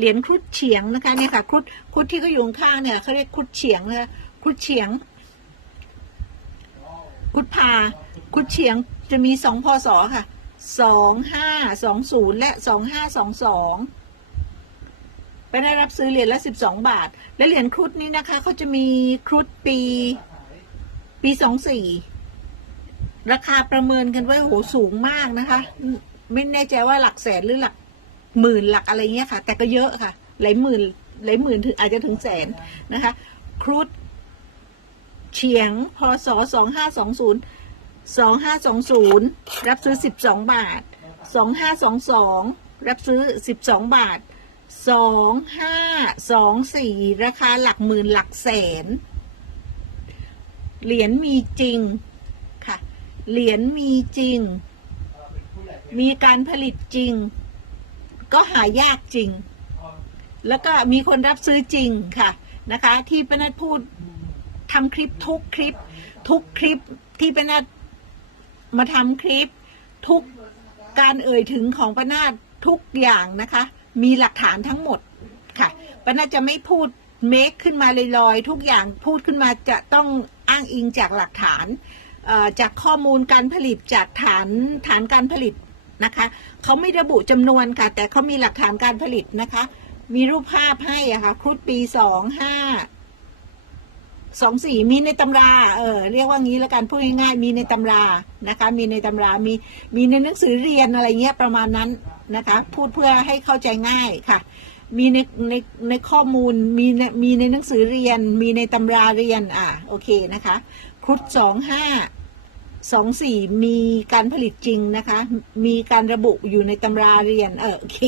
เหรียญครุฑเฉียงนะคะเนี่ยค่ะครุฑครุฑที่เขาอยู่ข้างเนี่ยเขาเรียกครุฑเฉียงนะคะครุฑเฉียงครุฑพาครุฑเฉียงจะมีสองพศค่ะสองห้าสองศูนย์และสองห้าสองสองไปได้รับซื้อเหรียญละสิบสองบาท และเหรียญครุฑนี้นะคะเขาจะมีครุฑปี ปีสองสี่ราคาประเมินกันไว้โหสูงมากนะคะ ไม่แน่ใจว่าหลักแสนหรือหลัก หมื่นหลักอะไรเงี้ยค่ะ แต่ก็เยอะค่ะหลายหมื่นหลายหมื่นถึงอาจจะถึงแสนนะคะ ครุฑเฉียงพศสองห้าสองศูนย์สองห้าสองศูนย์รับซื้อสิบสองบาทสองห้าสองสองรับซื้อสิบสองบาทสองห้าสองสี่ราคาหลักหมื่นหลักแสน เหรียญมีจริงค่ะ เหรียญมีจริง มีการผลิตจริง ก็หายากจริง แล้วก็มีคนรับซื้อจริงค่ะนะคะ ที่ปนัดพูดทำคลิปทุกคลิป ทุกคลิปที่ปนัดมาทำคลิป ทุกการเอ่ยถึงของปนาดทุกอย่างนะคะ มีหลักฐานทั้งหมดค่ะปนาดจะไม่พูดเมคขึ้นมาลอยๆทุกอย่างพูดขึ้นมาจะต้องอ้างอิงจากหลักฐานจากข้อมูลการผลิตจากฐานฐานการผลิต นะคะเขาไม่ระบุจำนวนค่ะ แต่เขามีหลักฐานการผลิตนะคะ มีรูปภาพให้อะค่ะครุฑปีสองห้าสองสี่มีในตำราเออเรียกว่างี้แล้วกันพูดง่ายๆมีในตำรานะคะ มีในตำรามีมีในหนังสือเรียนอะไรเงี้ยประมาณนั้นนะคะ พูดเพื่อให้เข้าใจง่ายค่ะ มีในในในข้อมูลมีในมีในหนังสือเรียน มีในตำราเรียนอะโอเคนะคะครุฑสองห้า สองสี่มีการผลิตจริงนะคะ มีการระบุอยู่ในตำราเรียน เออโอเค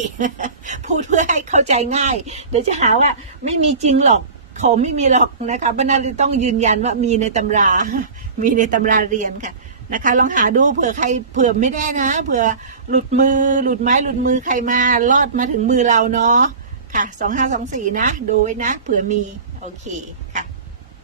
พูดเพื่อให้เข้าใจง่าย เดี๋ยวจะหาว่าไม่มีจริงหรอกเขาไม่มีหรอกนะคะบรรณาต้องยืนยันว่ามีในตำรา มีในตำราเรียนค่ะนะคะ ลองหาดูเผื่อใครเผื่อไม่ได้นะ เผื่อหลุดมือหลุดไม้หลุดมือใครมารอดมาถึงมือเราเนาะค่ะสองห้าสองสี่นะ ดูไว้นะ เผื่อมี โอเค